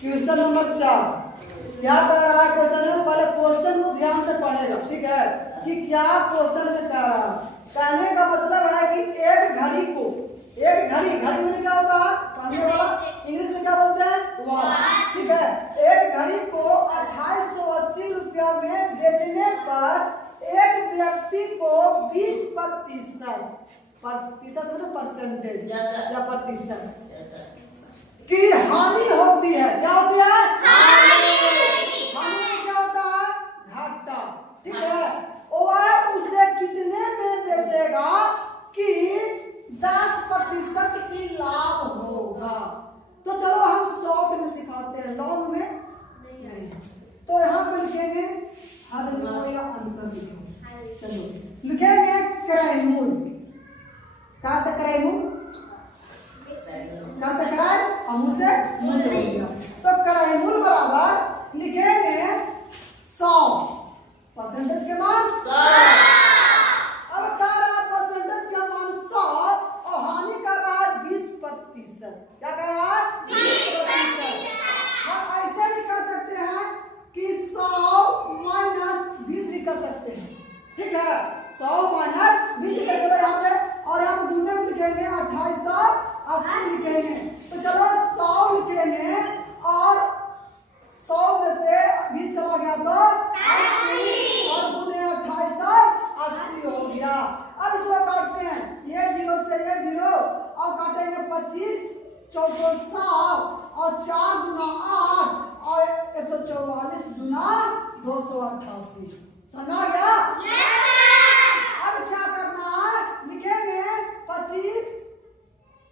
Question number 4 क्या कह रहा है क्वेश्चन में? पहले क्वेश्चन को ध्यान से पढ़ेगा, ठीक है, कि क्या क्वेश्चन में कह रहा है। कहने का मतलब है कि एक घड़ी को, एक घड़ी में क्या होता है? इंग्लिश में क्या बोलते हैं? वॉच, ठीक है। एक घड़ी को 2880 रुपया में बेचने पर एक व्यक्ति को 20% मतलब परसेंटेज या प्रतिशत की हानि होती है। क्या होती है? हानि में क्या होता है? घाटा, ठीक है। और उसे कितने में बेचेगा कि 10% की लाभ होगा। तो चलो हम शॉर्ट में सिखाते हैं, लॉन्ग में नहीं। तो यहाँ पे लिखेंगे हर या आंसर लिखेंगे। चलो लिखेंगे क्रय मूल्य। कहाँ से क्रय मूल्य? कहाँ से क्रय? हम उसे मूल्य हो गया। तो क्रय मूल्य बराबर लिखेंगे 100 परसेंटेज के मान। अब कह रहा है परसेंटेज का मान 100 और हानि कर रहा है 20%। क्या कह रहा है? 20%। हम ऐसे भी कर सकते हैं कि 100 माइनस 20 भी कर सकते हैं, ठीक है। 100 माइनस 20 लिख सकते हैं यहाँ पे, और यहाँ पे दूसरे में लिखेंगे 2880 लिखेंगे। तो चलो 100 लिखेंगे और 100 में से 20 चला गया तो 80 और गुने 2880 हो गया। अब इसको काटते हैं, ये 0 से ये 0 और काटेंगे 25 चौको 100 और 4 गुना 8 और 144 गुना 288। समझ आ गया? अब क्या करना है? लिखेंगे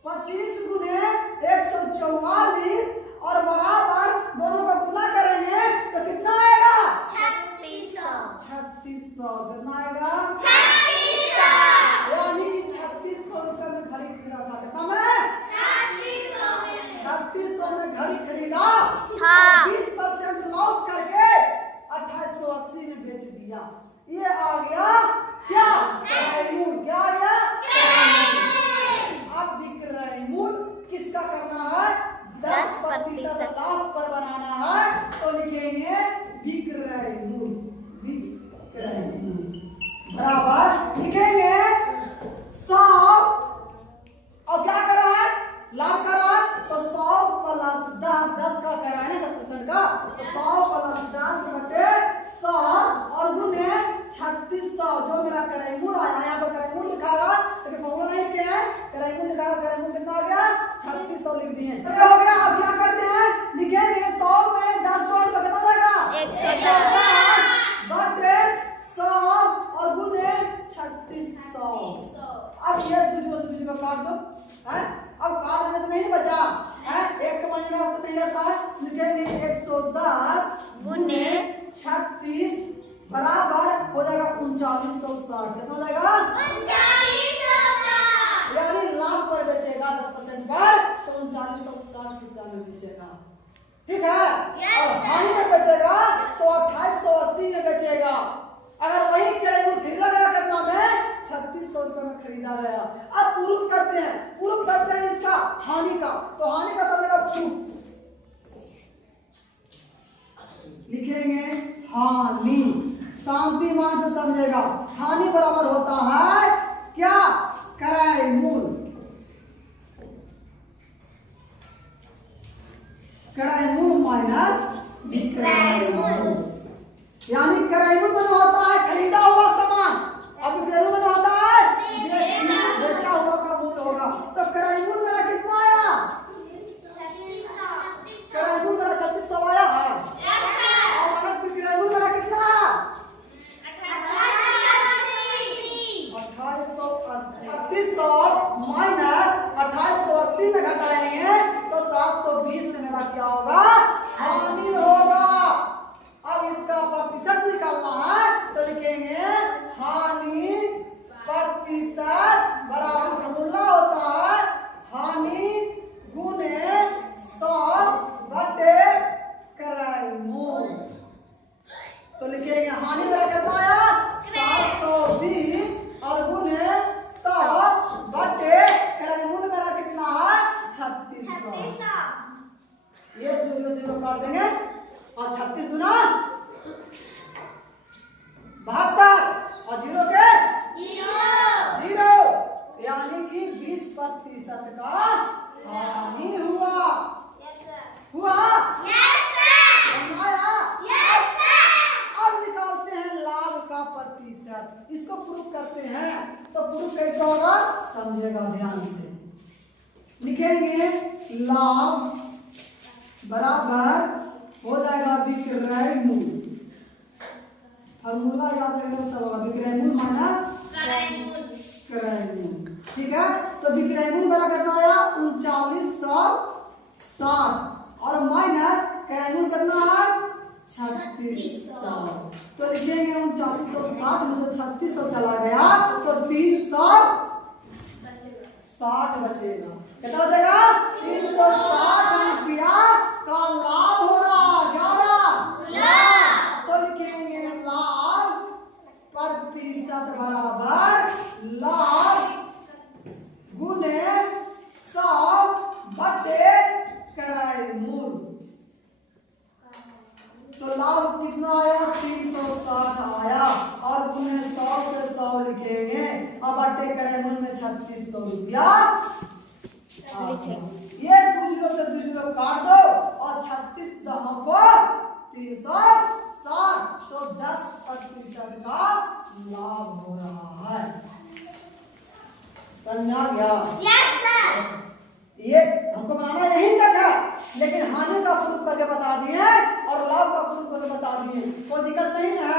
25 गुने 144 और बराबर दोनों को गुना करेंगे तो कितना आएगा? 3600। कितना आएगा? 3600। यानी कि 3600 रुपए में घड़ी खरीदा था। कितना में? 3600 में घड़ी खरीदा, 20% लॉस करके 2880 में बेच दिया। ये आ गया क्या? क्रय मूल्य। क्या आ गया? अब विक्रय मूल्य किसका करना है? 10% लाभ पर बनाना है। तो लिखेंगे विक्रय मूल्य। विक्रय मूल्य बराबर लिखेंगे 100 और क्या कर रहा है? लाभ कर रहा है। तो 100 प्लस 10 का कराने 10% का, तो 100 प्लस 10 बटे 100 और गुने 3600 जो मेरा क्रय मूल्य आया। यहाँ पर क्रय मूल्य लिखा है, लेकिन फॉर्मूला नहीं लिखे हैं। क्रय मूल्य लिखा है, क्रय मूल्य कितना आ गया? 3600 लिख दिए। तो हो गया। अब क्या करते हैं? लिखेंगे 100 में 10 जोड़ तो कितना जाएगा? 110 बटे 100 और गुने 3600। अब ये दूसरे को काट दो, है? अब काट देंगे तो नहीं बचा है, एक का मानेगा तो नहीं रहता है। लिखेंगे 110 गुने 36 बराबर हो जाएगा 3960। कितना हो जाएगा? 3960। यानी लाभ पर बेचेगा 10% पर, तो 3960 रुपया में बेचेगा, ठीक है। और हानि में बेचेगा तो 2880 में बेचेगा। अगर वही क्रय मूल्य खरीदा गया कितना में? 3600 रुपए में खरीदा गया। अब प्रूफ करते हैं इसका हानि का। तो हानि का समझेगा प्रूफ। लिखेंगे हानि, शांति मान से समझेगा। हानि बराबर होता है क्या? क्रय मूल्य। क्रय मूल्य माइनस विक्रय मूल्य। यानी क्रय मूल्य होता है खरीदा हुआ सामान, अब विक्रय मूल्य होता है बेचा हुआ का मूल्य होगा। तो क्रय मूल्य मेरा कितना आया? क्रय मूल्य मेरा 3600 आया है। और मानक विक्रय मूल्य मेरा कितना? 2880। 3600 माइनस 2880 में घटाएंगे तो 720 से मेरा क्या होगा? हानि होगा। अब इसका प्रतिशत निकालना है तो लिखेंगे हानि प्रतिशत बराबर फॉर्मूला होता है हानि गुने 100 बटे क्रय मूल्य। तो लिखेंगे हानि मेरा कितना आया? 720 और गुने 100 बटे क्रय मूल्य मेरा कितना है? 3600। ये 0 0 काट देंगे और 36 गुना 72 और 0 के 0 यानी कि 20% का हानि हुआ। हुआ? अब निकालते हैं लाभ का प्रतिशत। इसको प्रूफ करते हैं तो प्रूफ कैसा होगा समझेगा ध्यान से। लिखेंगे लाभ बराबर हो जाएगा विक्रय मूल्य। फॉर्मूला याद रखना सब होगा विक्रय मूल्य माइनस क्रय मूल्य। ठीक है तो विक्रय मूल्य बराबर कितना आया 3960 और माइनस क्रय मूल्य कितना है 3600। तो लिखेंगे 3960 में से 3600 चला गया तो 360 बचेगा। कितना बचेगा 360 रुपया का लाभ हो रहा। क्या हो रहा तो लिखेंगे लाभ प्रतिशत बराबर लाभ गुने 100 बटे क्रय मूल्य। तो लाभ कितना आया 360 आया और गुने 100 पे 100 लिखेंगे अब बटे क्रय मूल्य में 3600 रुपया। ये 20 से 20 काट दो और 36 दहां पर 360 तो 10% का लाभ हो रहा है। समझ आ गया? ये हमको बनाना यही तक है लेकिन हानि का प्रूफ करके बता दिए और लाभ का प्रूफ करके बता दिए। कोई दिक्कत नहीं है।